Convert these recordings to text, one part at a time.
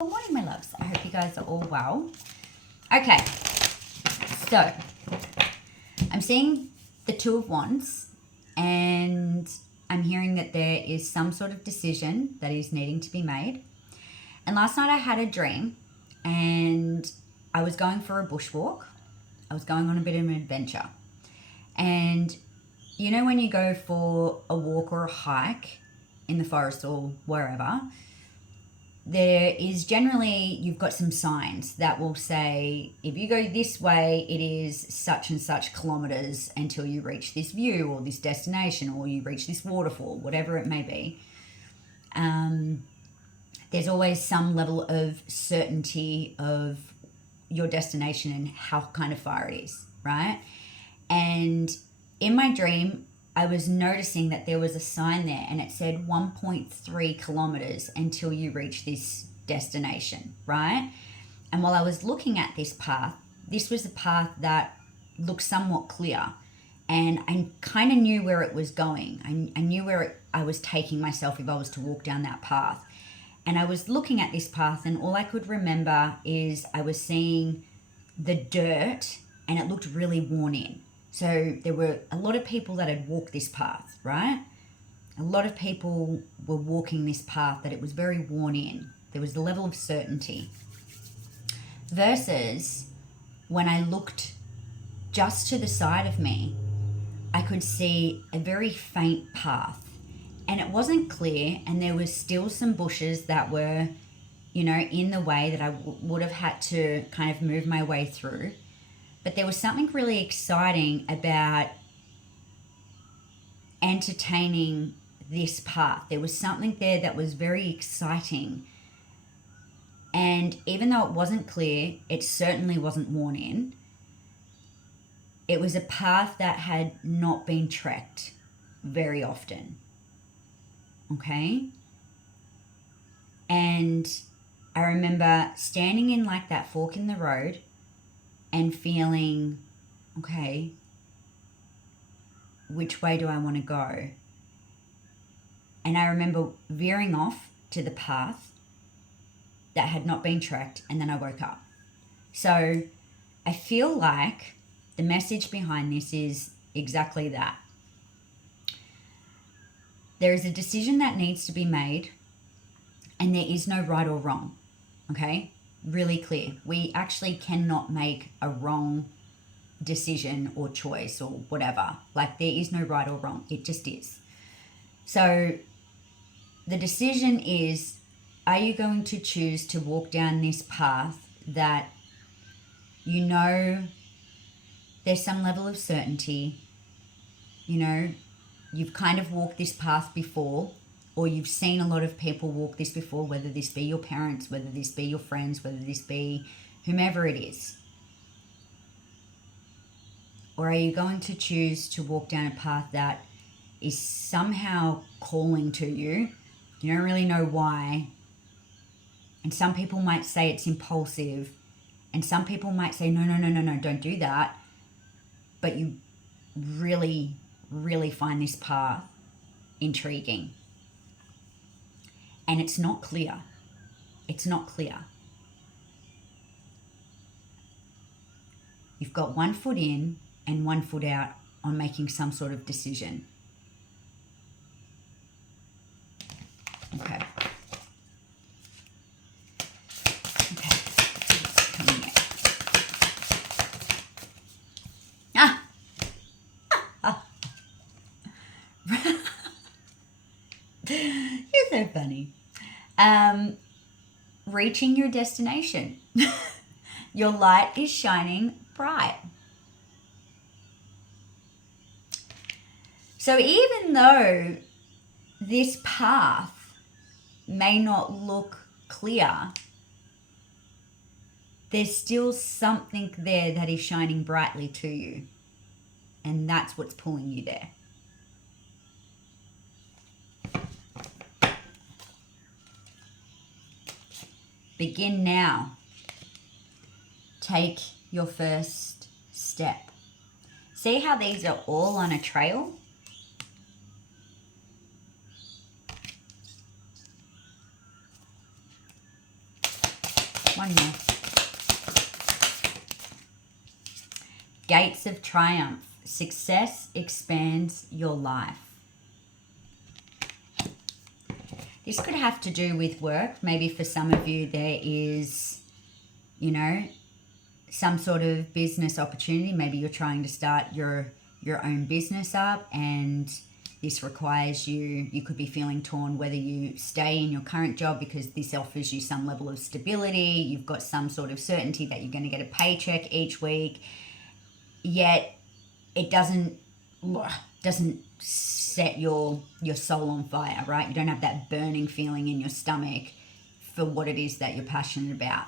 Good morning, my loves. I hope you guys are all well. Okay, so I'm seeing the Two of Wands, and I'm hearing that there is some sort of decision that is needing to be made. And last night I had a dream, and I was going for a bushwalk. I was going on a bit of an adventure. And you know when you go for a walk or a hike in the forest or wherever, there is generally, you've got some signs that will say, if you go this way, it is such and such kilometers until you reach this view or this destination, or you reach this waterfall, whatever it may be. There's always some level of certainty of your destination and how kind of far it is, right? And in my dream, I was noticing that there was a sign there and it said 1.3 kilometers until you reach this destination, right? And while I was looking at this path, this was a path that looked somewhat clear, and I kind of knew where it was going. I knew where I was taking myself if I was to walk down that path. And I was looking at this path, and all I could remember is I was seeing the dirt and it looked really worn in. So there were a lot of people that had walked this path, right? A lot of people were walking this path that it was very worn in. There was the level of certainty. Versus when I looked just to the side of me, I could see a very faint path. And it wasn't clear, and there was still some bushes that were, you know, in the way that I would have had to kind of move my way through. But there was something really exciting about entertaining this path. There was something there that was very exciting. And even though it wasn't clear, it certainly wasn't worn in. It was a path that had not been trekked very often. Okay? And I remember standing in like that fork in the road and feeling, okay, which way do I want to go? And I remember veering off to the path that had not been tracked, and then I woke up. So I feel like the message behind this is exactly that. There is a decision that needs to be made, and there is no right or wrong, okay? Really clear. We actually cannot make a wrong decision or choice or whatever. Like, there is no right or wrong. It just is. So the decision is, are you going to choose to walk down this path that you know there's some level of certainty, you know, you've kind of walked this path before, or you've seen a lot of people walk this before, whether this be your parents, whether this be your friends, whether this be whomever it is? Or are you going to choose to walk down a path that is somehow calling to you? You don't really know why. And some people might say it's impulsive, and some people might say, no, don't do that. But you really, really find this path intriguing. And it's not clear. It's not clear. You've got 1 foot in and 1 foot out on making some sort of decision. Okay. Okay. Coming in. You're so funny. Reaching your destination. Your light is shining bright. So even though this path may not look clear, there's still something there that is shining brightly to you. And that's what's pulling you there. Begin now. Take your first step. See how these are all on a trail? One more. Gates of Triumph. Success expands your life. This could have to do with work. Maybe for some of you there is, you know, some sort of business opportunity. Maybe you're trying to start your own business up, and this requires you could be feeling torn whether you stay in your current job because this offers you some level of stability. You've got some sort of certainty that you're going to get a paycheck each week, yet it doesn't set your soul on fire, right? You don't have that burning feeling in your stomach for what it is that you're passionate about.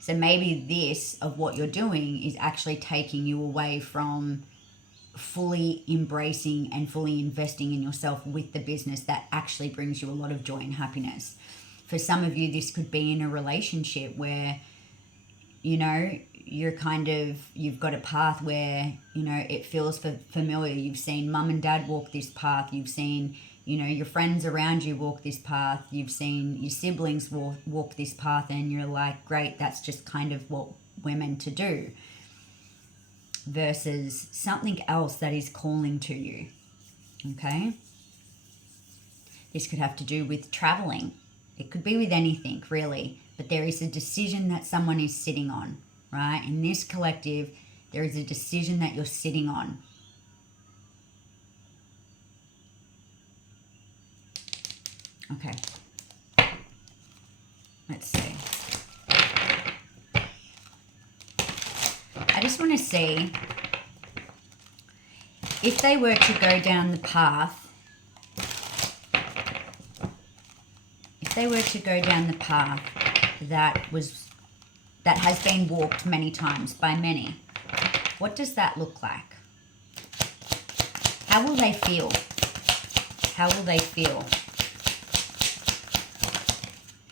So maybe this of what you're doing is actually taking you away from fully embracing and fully investing in yourself with the business that actually brings you a lot of joy and happiness. For some of you, this could be in a relationship where, you know, you've got a path where, you know, it feels familiar. You've seen mum and dad walk this path. You've seen, you know, your friends around you walk this path. You've seen your siblings walk this path, and you're like, great, that's just kind of what we're meant to do. Versus something else that is calling to you, okay? This could have to do with traveling. It could be with anything, really. But there is a decision that someone is sitting on, right? In this collective, there is a decision that you're sitting on. Okay. Let's see. I just want to see if they were to go down the path, that has been walked many times by many, what does that look like? How will they feel? How will they feel?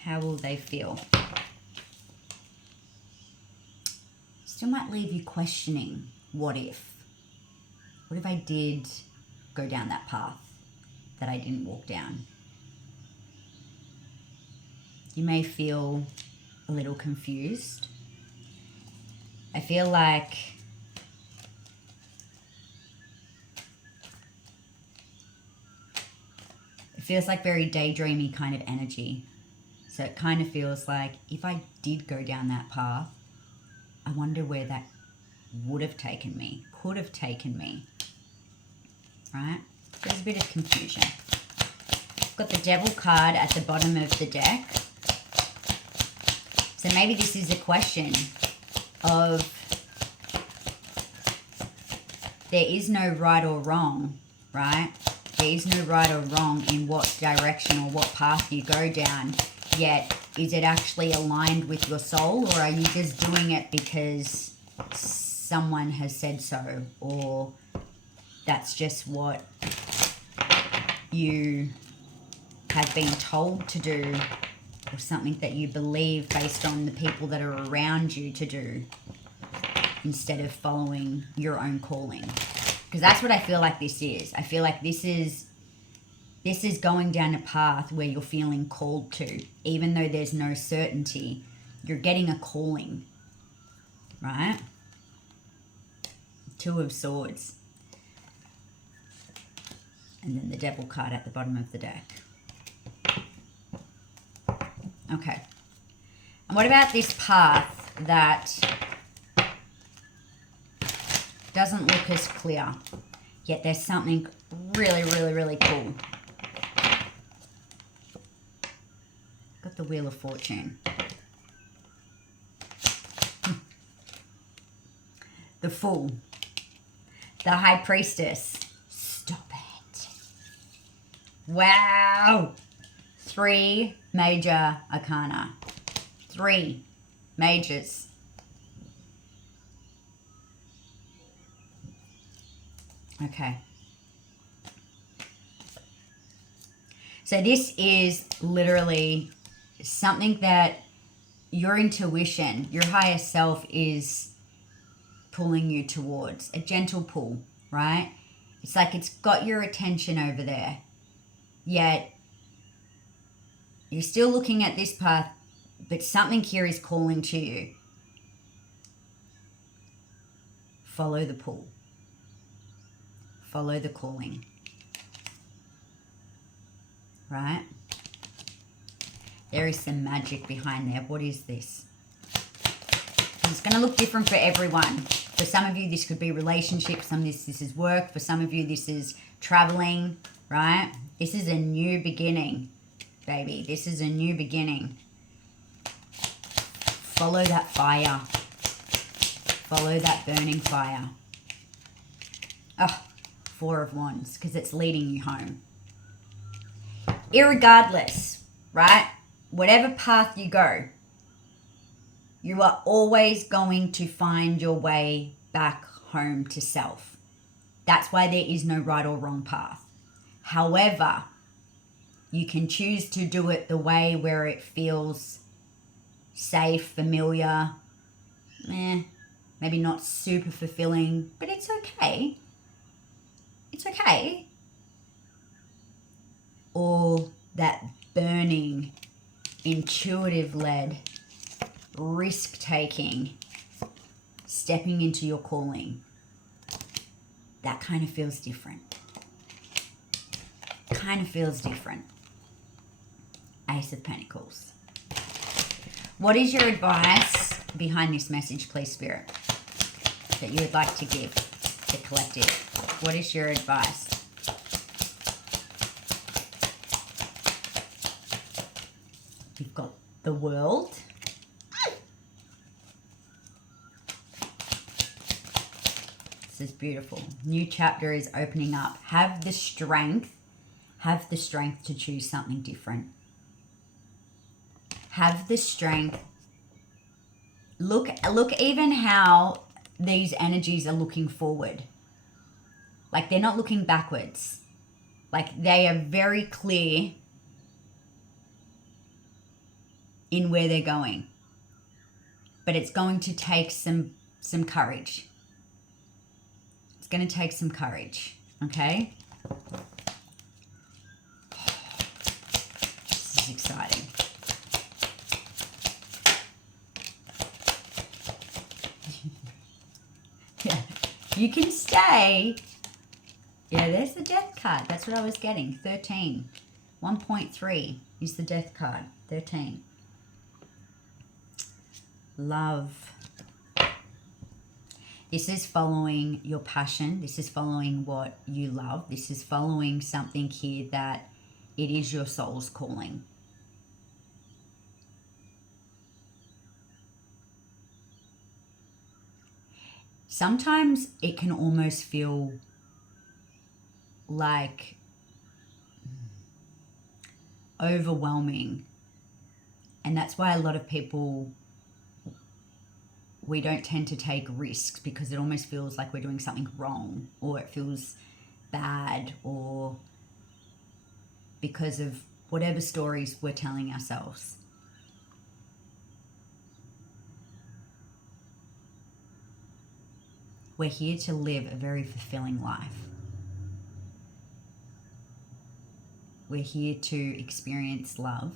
How will they feel? Still might leave you questioning, what if? What if I did go down that path that I didn't walk down? You may feel a little confused. I feel like it feels like very daydreamy kind of energy. So it kind of feels like if I did go down that path, I wonder where that would have taken me, could have taken me, right? There's a bit of confusion. Got the Devil card at the bottom of the deck. So maybe this is a question of there is no right or wrong, right? There is no right or wrong in what direction or what path you go down. Yet, is it actually aligned with your soul, or are you just doing it because someone has said so, or that's just what you have been told to do, or something that you believe based on the people that are around you to do instead of following your own calling? Because that's what I feel like this is. I feel like this is going down a path where you're feeling called to. Even though there's no certainty, you're getting a calling, right? Two of Swords. And then the Devil card at the bottom of the deck. Okay. And what about this path that doesn't look as clear, yet there's something really, really, really cool? Got the Wheel of Fortune. The Fool. The High Priestess. Stop it. Wow. 3 major arcana. 3 majors. Okay. So this is literally something that your intuition, your higher self is pulling you towards. A gentle pull, right? It's like it's got your attention over there. Yet you're still looking at this path, But something here is calling to you. Follow the pull. Follow the calling. Right? There is some magic behind there. What is this? It's going to look different for everyone. For some of you, this could be relationships. Some of this is work. For some of you, this is traveling, right? This is a new beginning, baby. This is a new beginning. Follow that fire. Follow that burning fire. Oh, Four of Wands, because it's leading you home. Irregardless, right? Whatever path you go, you are always going to find your way back home to self. That's why there is no right or wrong path. However, you can choose to do it the way where it feels safe, familiar, maybe not super fulfilling, but it's okay. It's okay. Or that burning, intuitive-led, risk-taking, stepping into your calling. That kind of feels different. Kind of feels different. Ace of Pentacles. What is your advice behind this message, please, Spirit, that you would like to give the collective? What is your advice? You've got the World. This is beautiful. New chapter is opening up. Have the strength to choose something different. Have the strength. Look even how these energies are looking forward. Like they're not looking backwards. Like they are very clear in where they're going. But it's going to take some courage. It's going to take some courage, okay? This is exciting. Yeah, you can stay. Yeah, there's the Death card. That's what I was getting. 13. 1.3 is the Death card. 13. Love. This is following your passion. This is following what you love. This is following something here that it is your soul's calling. Sometimes it can almost feel like overwhelming. And that's why a lot of people, we don't tend to take risks because it almost feels like we're doing something wrong, or it feels bad, or because of whatever stories we're telling ourselves. We're here to live a very fulfilling life. We're here to experience love.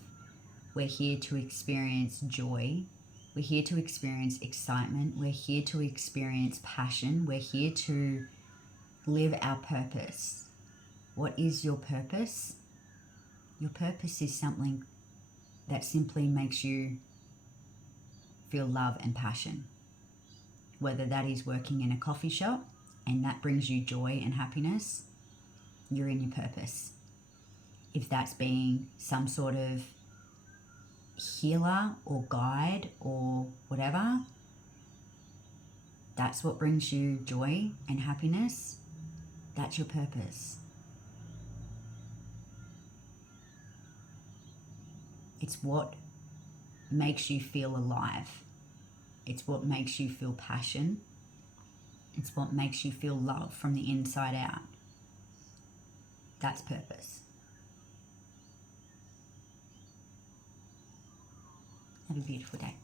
We're here to experience joy. We're here to experience excitement. We're here to experience passion. We're here to live our purpose. What is your purpose? Your purpose is something that simply makes you feel love and passion. Whether that is working in a coffee shop and that brings you joy and happiness, you're in your purpose. If that's being some sort of healer or guide or whatever, that's what brings you joy and happiness, that's your purpose. It's what makes you feel alive. It's what makes you feel passion. It's what makes you feel love from the inside out. That's purpose. Have a beautiful day.